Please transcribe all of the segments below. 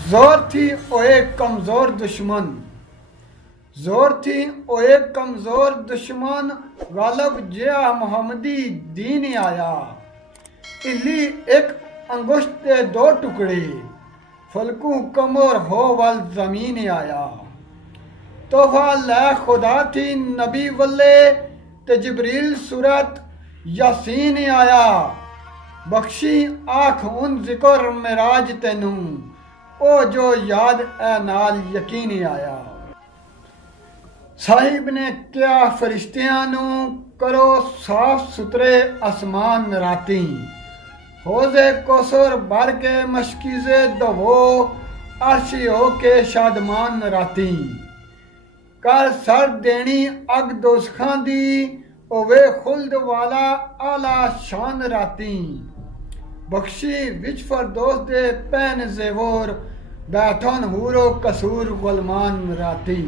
जोर थी ओ एक कमजोर दुश्मन, जोर थी ओ एक कमजोर दुश्मन, गालब जिया मोहम्मदी दीन आया। इली एक अंगुश्त दे दो टुकड़े, फलकू कमर हो वल जमीन आया। तोहफा लै खुदा थी नबी वल्ले, ते जिब्रील सूरत यासीन आया। बख्शी आख उन जिक्र मेराज तेनू, ओ जो याद ए नाल यकीन आया। साहिब ने क्या फरिश्तियां नू, करो साफ सुथरे आसमान राती। होजे कोसर भर के मशकीजे दवो, अर्शी हो के शादमान राती। कर सर देनी अग दोसखां दी, ओवे खुल्द वाला आला शान राती। बख्शी विच फरदोस दे पैन जेवोर, बैठन हूरो कसूर गुलमान राती।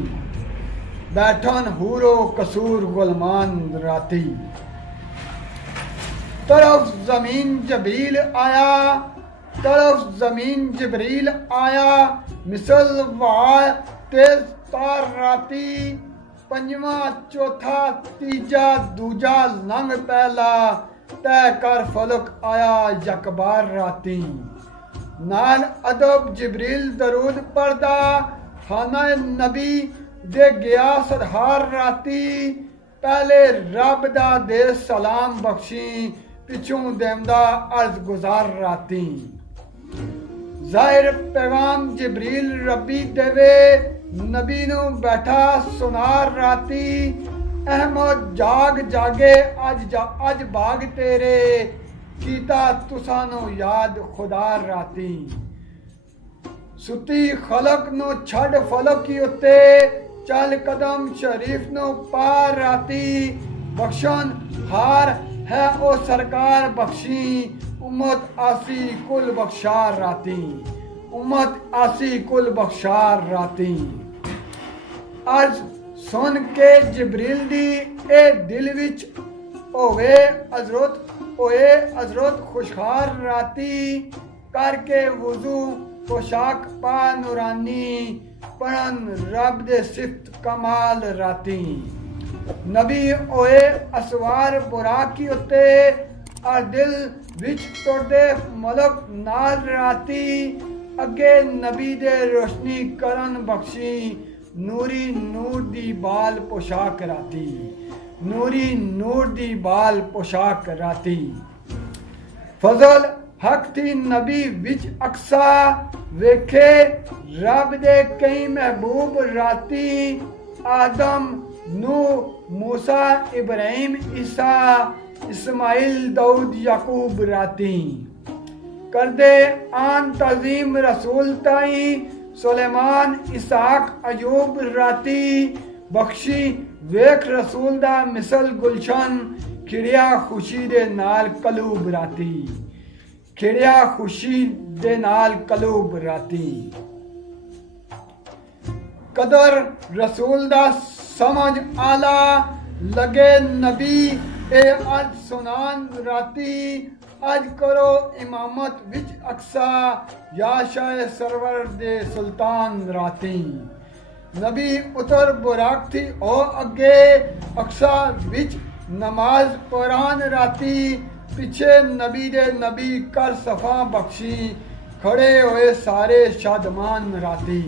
बैठन हूरो कसूर गुलमान राती। तरफ जमीन जबील आया, तरफ जमीन जिब्रील आया। मिसल वार तेज तार राती, पंजवा चौथा तीजा दूजा लंघ पहला। तय कर फलक आया यकबार राती। नाल अदब जिब्रील दरूद पढ़दा, खाना नबी दे गया सदहार राती। पहले रब दा दे सलाम बख्शी, पिछू देंदा अर्ज गुजार राती। जाहिर पैगाम जिब्रील रबी देवे, नबी नू बैठा सुनार राती। अहमद जाग जागे अज बाग तेरे, कीता तुसानू याद खुदा राती। सुती खलक नू छड़ फलक उत्ते, चल कदम शरीफ नू पार राती। बख्शन हार है ओ सरकार बख्शी, उम्मत आसी कुल बख्शार राती। उम्मत आसी कुल बख्शार राती। अज सुन के जिब्रील दी ए दिल विच ओवे हजरत खुशहार राती। करके वुजू पोशाक पा नूरानी, पढ़न रब दे सिफ्त कमाल राती। नबी ओए असवार बुराकी उत्ते, और दिल विच तोड़दे मलक नाल राती। अगे नबी दे रोशनी करन बख्शी, नूरी नूर दी बाल पोशाक राती। नूरी नूर दी बाल पोशाक राती। फजल हक थी नबी विच अक्सा, वेखे रब दे कई महबूब राती। आदम नूह मूसा इब्राहिम ईसा, इस्माइल दाऊद याकूब राती। कर दे आन तजीम रसूल ताई, सुलेमान इसहाक अयूब राती। बख्शी वेख रसूल दा मिसल गुलशन, खिड़िया खुशी दे नाल कलूब राती। खिड़िया खुशी दे नाल कलूब राती। कदर रसूल दा समझ आला, लगे नबी ए अज सुनान राती। अज करो इमामत विच अक्सा, या शाह सरवर दे सुल्तान राती। नबी उतर बुराक थी ओ अगे, अक्सा विच नमाज कुरान राती। पिछे नबी दे नबी कर सफा बख्शी, खड़े होए सारे शादमान राती।